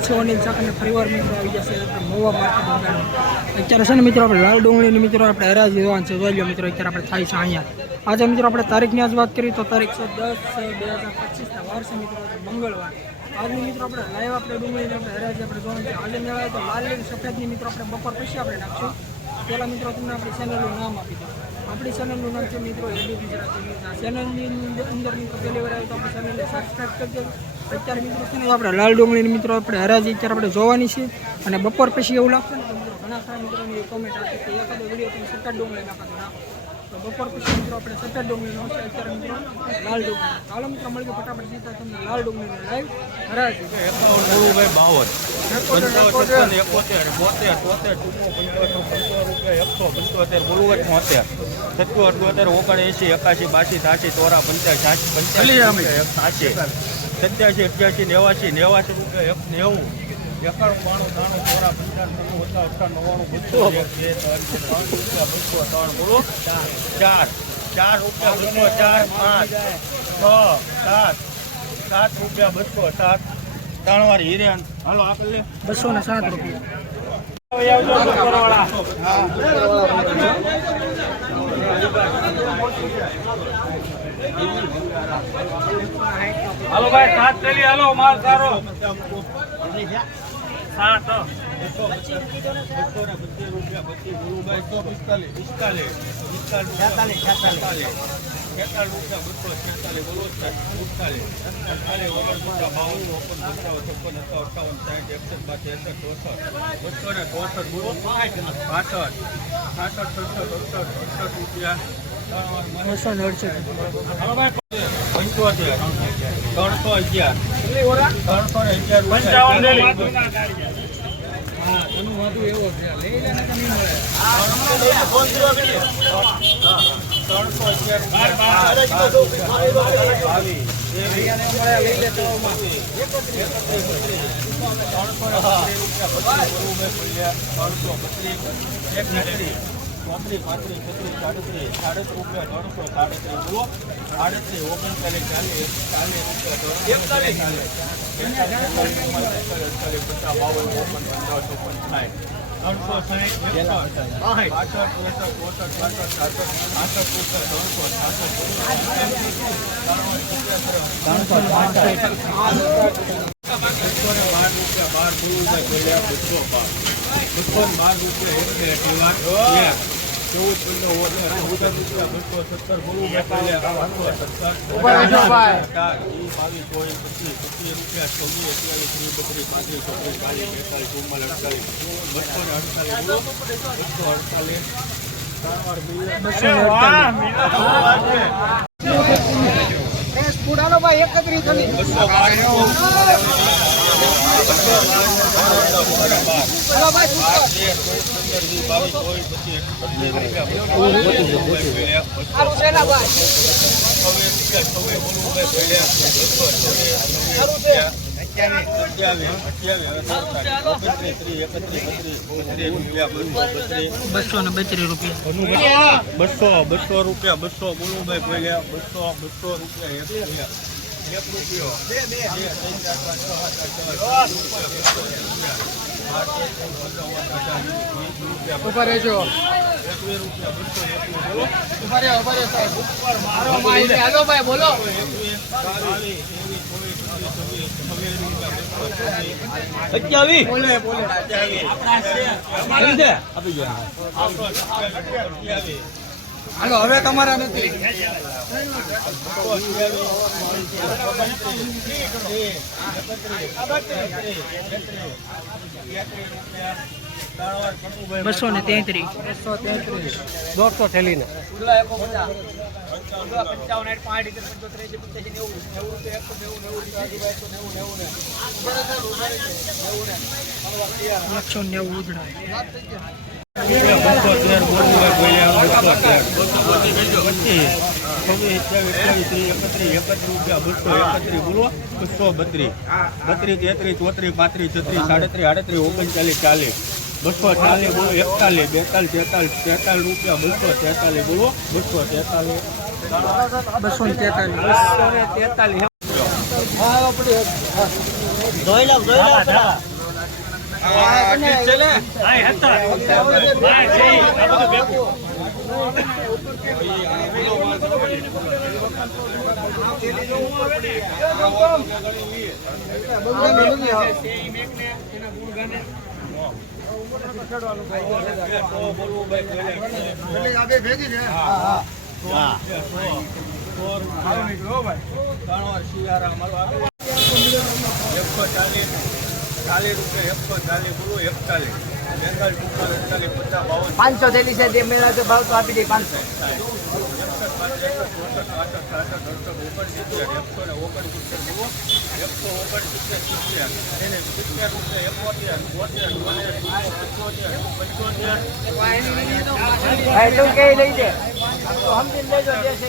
છો અનિલ ચાકરને ફરીવાર મિત્રો આવી જશે મોવા માર્કેટ અત્યારે છે ને મિત્રો આપણે લાલ ડુંગળીની મિત્રો આપણે હરાજી જોવાનું છે, જોઈ લો મિત્રો અત્યારે આપણે થાય છે અહીંયા. આજે મિત્રો આપણે તારીખની આજ વાત કરીએ તો તારીખ છે દસ બે હજાર પચીસના વાર છે મિત્રો મંગળવાર. આજની મિત્રો આપણે લાઈવ આપણે ડુંગળીને આપણે હરાજી આપણે જોવાનું છે. આજે મેળાય તો લાલ લીલી સફેદની મિત્રો આપણે બપોર પછી આપણે નાખશું. પહેલાં મિત્રો તમને આપણી ચેનલનું નામ આપી દો આપણી ચેનલનું નામ છે મિત્રો એડી ગુજરાતી. ચેનલની અંદર મિત્રો પહેલી વાર આવ્યું તો આપણી ચેનલને સબસ્ક્રાઈબ કરજો અત્યારે મિત્રો છે ને આપણે લાલ ડુંગળીની મિત્રો આપણે હરાજી અત્યારે આપણે જોવાની છે અને બપોર પછી એવું લાગશે ને ઘણા ખરા મિત્રોની કોમેન્ટ આપી કે એકાદો વીડિયો તમે સત્તર ડુંગળી નાખો તો બપોર પછી મિત્રો આપણે સત્તર ડુંગળી નાખશે અત્યારે મિત્રો લાલ ડુંગળી. ચાલો મિત્રો મળી ફટાફટ સીધા તમને લાલ ડુંગળીનો લાઈવ હરાજી. બાવન એકોતેર બોતેર તોતેર ચુમ્મો પંચોતેર પંચોતેર રૂપિયા એકસો પંચોતેર બોલુવટ છોતેર સત્તુ અઠ્યોતેર ઓગણએંસી એકાશી બાસી ત્યાસી ચોરા પંચ્યાસી પંચ્યાસી સાચી સત્યાસી અઠ્યાસી નેવાસી નેવાસી રૂપિયા એક નેવું. એકાણું બાણું ત્રાણું ચોરા પંચાણું નવ્વાણું અઠ્ઠાણું નવ્વાણું બસો રૂપિયા બસો ત્રણ બોલો ચાર. ચાર રૂપિયા બસો ચાર પાંચ છ સાત સાત રૂપિયા બસો સાત. ત્રણ વાર હિરેન. હાલો આપેલ લે. બસો ને સાત રૂપિયા. હાલો ભાઈ સાત થેલી હાલો માલ સારો સાત બસો ને અડસઠ. ત્રણસો અગિયાર ત્રણસો ને અગિયાર પંચાવન ત્રણસો ચોત્રીસ પાંત્રીસ છત્રીસ સાડત્રીસ સાડત્રીસ રૂપિયા ત્રણસો સાડત્રીસ જુઓ સાડત્રીસ ઓગણચાલીસ ચાલીસ ચાલીસ રૂપિયા ચાલીસ પચાસ બાવન ઓપન પંચાવન ચોપન સાઠ ત્રણસો સાઠ પાસઠ ત્રેસઠ ચોસઠ પાસઠ સાસઠ આસઠ ત્રણસો છાસઠ ત્રણસો બાર રૂપિયા બાર બોલું બોલ્યા બસો બાર બસો બાર રૂપિયા એક બે ટીવાર ચૌદ પંદર ઓગણ ચૌદ રૂપિયા બસો સત્તર સત્તર બાવીસ ત્રીસ બત્રીસ પાંત્રીસ અડતાલીસ. અડતાલીસ બસો અડતાલીસ બસો પુરાનો ભાઈ એકત્રીસ બસો ને બત્રીસ રૂપિયા. બસો બસો રૂપિયા બસો બોલું ભાઈ બસો બસો રૂપિયા. ઊભા રહેજો. ઊભા રહ્યો ઊભા રહ્યો સાહેબ. હાલો ભાઈ બોલો. બોલે બોલે. હાલો હવે તમારા નથી. બસો ને તેત્રીસ. બસો તેત્રીસ દોઢસો એકસો નેવું ઉજળા બસો બત્રીસ બત્રીસ તેત્રીસ ચોત્રીસ પાંત્રીસ સાડત્રીસ આડત્રીસ ઓગણચાલીસ ચાલીસ બસો ચાલીસ બોલો એકતાલીસ બેતાલીસ તેતાલીસ તેતાલીસ રૂપિયા બસો તેતાલીસ બોલો બસો તેતાલીસ બસો તેતાલીસ લઉં હા હા પેલા. ચાલીસ રૂપિયા, એકસો ચાલીસ ગુરુ એકતાલીસ. બેંગાલ એકતાલીસ, પચાસ થયેલી છે તે મેળા ભાવ તો આપી દે પાંચસો. એટલું તું કે લઈ દે. સમજીને લેજો, જે છે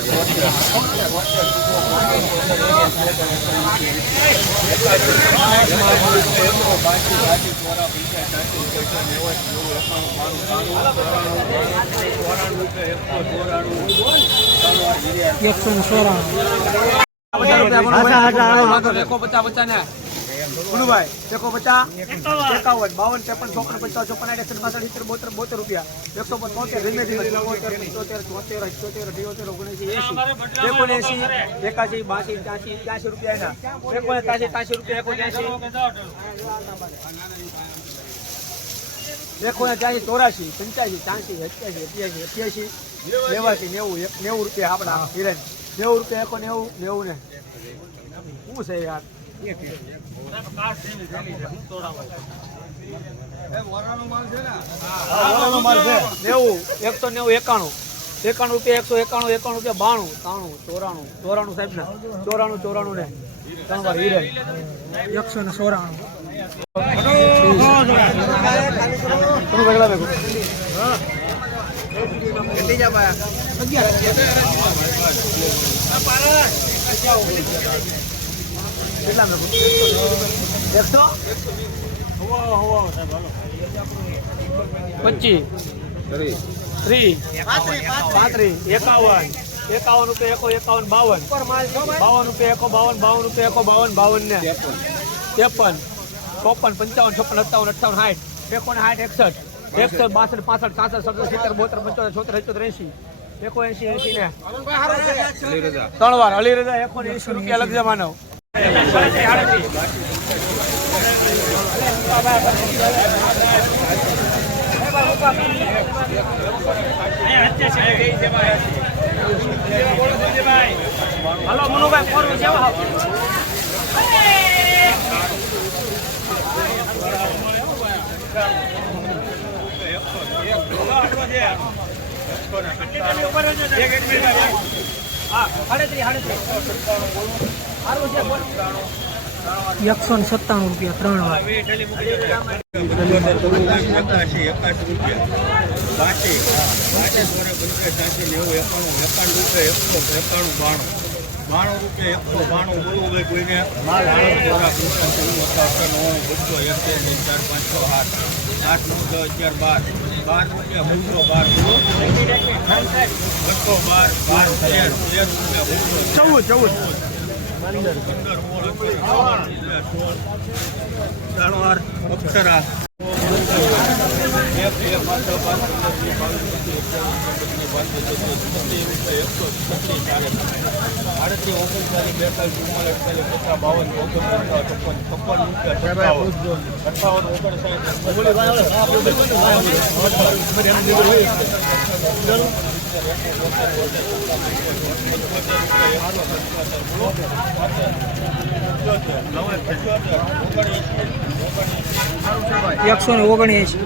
લે ને ઓગણએંસી રૂપિયા એકસો ને દીકરો એકસો પચાસ એકાવન. બાવન ત્રેપન ચોપન પચાસ ચોપન આઠ એકસઠ બાસઠ સિત્તેર બોતેર બોતેર રૂપિયા. એકસો પંચોતેર ધીમે ધીમે ચોતેર પંચોતેર ચોતેર અઠ્યોતેર અઠ્યોતેર ઓગણસી એસી એકોણએસી એકાસી બાસી ત્યાસી ત્યાસી રૂપિયા એના. એકોને ત્યાસી રૂપિયા એકોન્યાસી એકોને ત્યાસી ચોરાસી પંચ્યાસી ત્યાસી અઠ્યાસી અઠ્યાસી અઠ્યાસી નેવાસી નેવું એક નેવું રૂપિયા આપણા હિરેન. નેવું રૂપિયા એકો નેવું નેવું ને શું છે યાર? નેવું એકસો નેવું એકાણું. એકાણું રૂપિયા એકસો એકાણું એકાણું રૂપિયા બાણું ત્રાણું ચોરાણું. ચોરાણું સાહેબ ને ચોરાણું ચોરાણું ને. ત્રણ વાર હિરેન એકસો ને ભેગું કેટલા એકસો? પચીસ. ત્રીસ. પાંત્રીસ એકાવન. એકાવન રૂપિયા એકો એકાવન બાવન. બાવન રૂપિયા એકો બાવન બાવન રૂપિયા એકો બાવન બાવન ને. ત્રેપન. ચોપન પંચાવન છપ્પન સત્તાવન અઠાવન સાઠ એકોને સાઠ એકસઠ. એકસઠ બાસઠ પાસઠ સાસઠ સત્તર સિત્તેર બોતેર પંચોતેર છોતેર એસી એકો એસી એસી ને. ત્રણ વાર અલી રજા એકો ને એસી રૂપિયા લગજે માનવ. હલો મનુભાઈ ફોર જેવા એક ને સત્તાણું હા ત્રણ વાર નેવું એકાણું એકાણું રૂપિયા એકસો એકાણું બાણું રૂપિયા એકસો બાણું બોલવું ભાઈ કોઈને માલ બસો ને ચાર પાંચ છ આઠ આઠ નવ બાર બાર રૂપિયા બસો બાર બસો બાર બાર ચૌદ ચૌદ. પંદર સોળ અઠાર સોળ ત્રણ વાર અક્ષરા આડત્રીસ ઓગણચાલીસ બેતાલીસ ચુમ્માલીસ અડતાલીસ પચાસ બાવન ચોપન છપ્પન છપ્પન રૂપિયા અઠાવન ઓગણસાઠ એકસો ને ઓગણએંસી